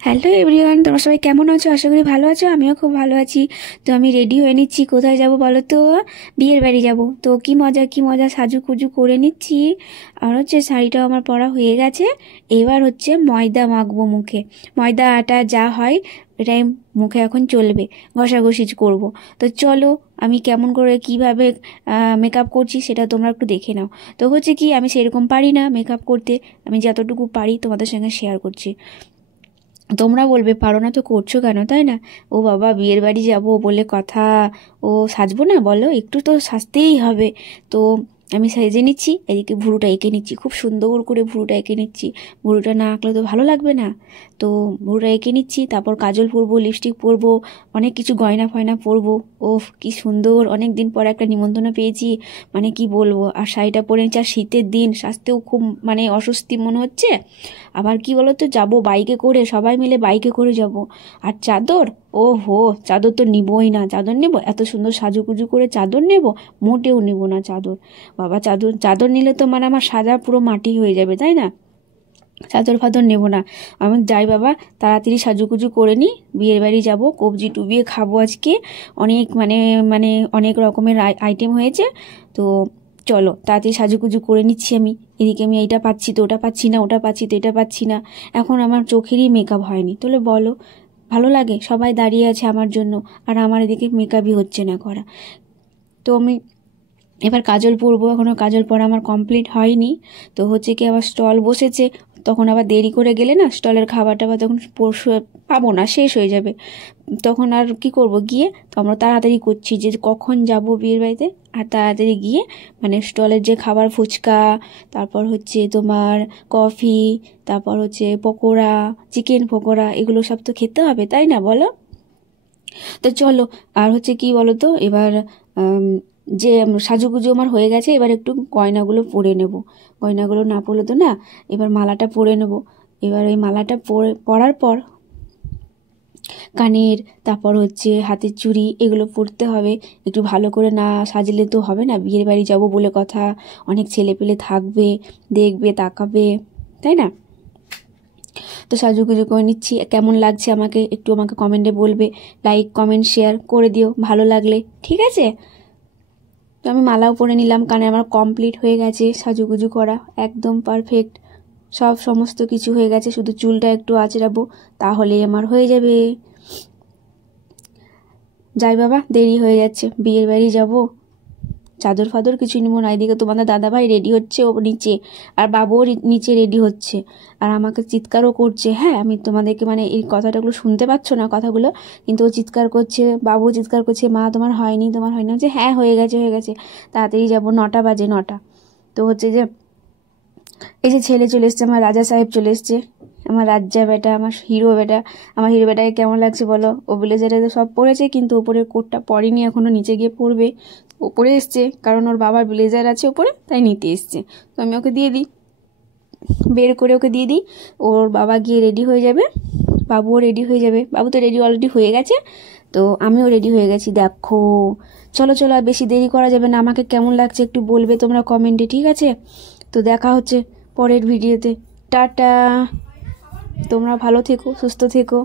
Hello everyone, তোমরা সবাই কেমন আছো? আশা করি ভালো আছো। আমিও খুব ভালো আছি। তো আমি রেডি হয়ে নিচ্ছি। কোথায় যাব বলো তো? বিয়ের বাড়ি যাব। তো কি মজা কি মজা, সাজুকুজু করে নিচ্ছি। আর হচ্ছে শাড়িটাও আমার পরা হয়ে গেছে। এবার হচ্ছে ময়দা মাখবো মুখে। ময়দা আটা যা হয় এটাই মুখে এখন চলবে, ঘষাঘষি করব। তো চলো আমি কেমন করে কিভাবে মেকআপ করছি সেটা তোমরা একটু দেখে নাও। তো হচ্ছে কি, আমি সেরকম পারি না মেকআপ করতে। আমি যতটুকু পারি তোমাদের সঙ্গে শেয়ার করছি। তোমরা বলবে পারো না তো করছো কেন, তাই না? ও বাবা, বিয়ের বাড়ি যাব বলে কথা, ও সাজবো না? বলো, একটু তো সাজতেই হবে। তো আমি সেজে নিচ্ছি, এদিকে ভুরুটা এঁকে নিচ্ছি, খুব সুন্দর করে ভুরুটা এঁকে নিচ্ছি। ভুরুটা না আঁকলে তো ভালো লাগবে না। তো ভুরুটা এঁকে নিচ্ছি, তারপর কাজল পরবো, লিপস্টিক পরবো, অনেক কিছু গয়না ফয়না পরবো। ওফ কি সুন্দর, অনেক দিন পর একটা নিমন্ত্রণ পেয়েছি, মানে কি বলবো। আর শাড়িটা পরে নিচ্ছি, আর শীতের দিন সাজতেও খুব মানে অস্বস্তি মনে হচ্ছে। আবার কি বলো তো, যাবো বাইকে করে, সবাই মিলে বাইকে করে যাব। আর চাদর, ও হো, চাদর তো নিবই না। চাদর নেব? এত সুন্দর সাজুগুজু করে চাদর নেব? মোটেও নেব না চাদর। বাবা, চাদর চাদর নিলে তো মানে আমার সাজা পুরো মাটি হয়ে যাবে, তাই না? চাদর ফাদর নেব না। আমি যাই বাবা, তাড়াতাড়ি সাজুগুজু করে নিই, বিয়ের বাড়ি যাব, কবজি টুবিয়ে খাবো আজকে। অনেক মানে মানে অনেক রকমের আইটেম হয়েছে। তো চলো তাড়াতাড়ি সাজুগুজু করে নিচ্ছি আমি। এদিকে আমি এইটা পাচ্ছি তো ওটা পাচ্ছি না, ওটা পাচ্ছি তো এটা পাচ্ছি না। এখন আমার চোখেরই মেকআপ হয়নি, তাহলে বলো ভালো লাগে? সবাই দাঁড়িয়ে আছে আমার জন্য, আর আমার এদিকে মেকআপই হচ্ছে না করা। তো আমি এবার কাজল পরবো, এখনও কাজল পরা আমার কমপ্লিট হয়নি। তো হচ্ছে কি, আবার স্টল বসেছে, তখন আবার দেরি করে গেলে না স্টলের খাবারটা আবার তখন পাবো না, শেষ হয়ে যাবে। তখন আর কি করব গিয়ে। তো আমরা তাড়াতাড়ি করছি যে কখন যাব বিয়ের বাড়িতে, আর তাড়াতাড়ি গিয়ে মানে স্টলের যে খাবার, ফুচকা, তারপর হচ্ছে তোমার কফি, তারপর হচ্ছে পকোড়া, চিকেন পকোড়া, এগুলো সব তো খেতে হবে, তাই না বলো? তো চলো। আর হচ্ছে কি বলো তো, এবার যে সাজুগুজু আমার হয়ে গেছে, এবার একটু গয়নাগুলো পরে নেব। গয়নাগুলো না পরলে তো না। এবার মালাটা পরে নেব। এবার ওই মালাটা পরার পর কানের, তারপর হচ্ছে হাতের চুড়ি, এগুলো পরতে হবে। একটু ভালো করে না সাজলে তো হবে না, বিয়ের বাড়ি যাব বলে কথা। অনেক ছেলে পেলে থাকবে, দেখবে, তাকাবে, তাই না? তো সাজুগুজু করে নিচ্ছি। কেমন লাগছে আমাকে কমেন্টে বলবে। লাইক কমেন্ট শেয়ার করে দিও ভালো লাগলে, ঠিক আছে? তো আমি মালাও পরে নিলাম, কানে আমার কমপ্লিট হয়ে গেছে সাজুগুজু করা, একদম পারফেক্ট। সমস্ত কিছু হয়ে গেছে, শুধু চুলটা একটু আঁচড়াবো, তাহলেই আমার হয়ে যাবে। যাই বাবা, দেরি হয়ে যাচ্ছে, বিয়ের বাড়ি যাব। চাদর ফাদর কিছু নিব না। এদিকে তোমাদের দাদাভাই রেডি হচ্ছে ও নিচে, আর বাবুও নিচে রেডি হচ্ছে, আর আমাকে চিৎকারও করছে। হ্যাঁ, আমি তোমাদেরকে মানে এই কথাটাগুলো শুনতে পাচ্ছ না কথাগুলো, কিন্তু ও চিৎকার করছে, বাবু চিৎকার করছে, মা তোমার হয়নি, তোমার হয়নি। হচ্ছে হ্যাঁ, হয়ে গেছে হয়ে গেছে, তাড়াতাড়ি যাবো, 9টা বাজে 9টা। তো হচ্ছে যে এই যে ছেলে চলে এসছে, আমার রাজা সাহেব চলে এসছে, আমার রাজ্জা বেটা, আমার হিরো বেটা। আমার হিরো বেটাকে কেমন লাগছে বলো? ও ব্লেজারে সব পরেছে, কিন্তু ওপরের কোটটা পরেনি, এখনো নিচে গিয়ে পরবে। ওপরে এসছে কারণ ওর বাবার ব্লেজার আছে ওপরে, তাই নিতে এসছে। তো আমি ওকে দিয়ে দিই, বের করে ওকে দিয়ে দিই। ওর বাবা গিয়ে রেডি হয়ে যাবে, বাবুও রেডি হয়ে যাবে। বাবু তো রেডি অলরেডি হয়ে গেছে, তো আমিও রেডি হয়ে গেছি দেখো। চলো চলো, আর বেশি দেরি করা যাবে না। আমাকে কেমন লাগছে একটু বলবে তোমরা কমেন্টে, ঠিক আছে? তো দেখা হচ্ছে পরের ভিডিওতে। টাটা। তোমরা ভালো থেকো, সুস্থ থেকো।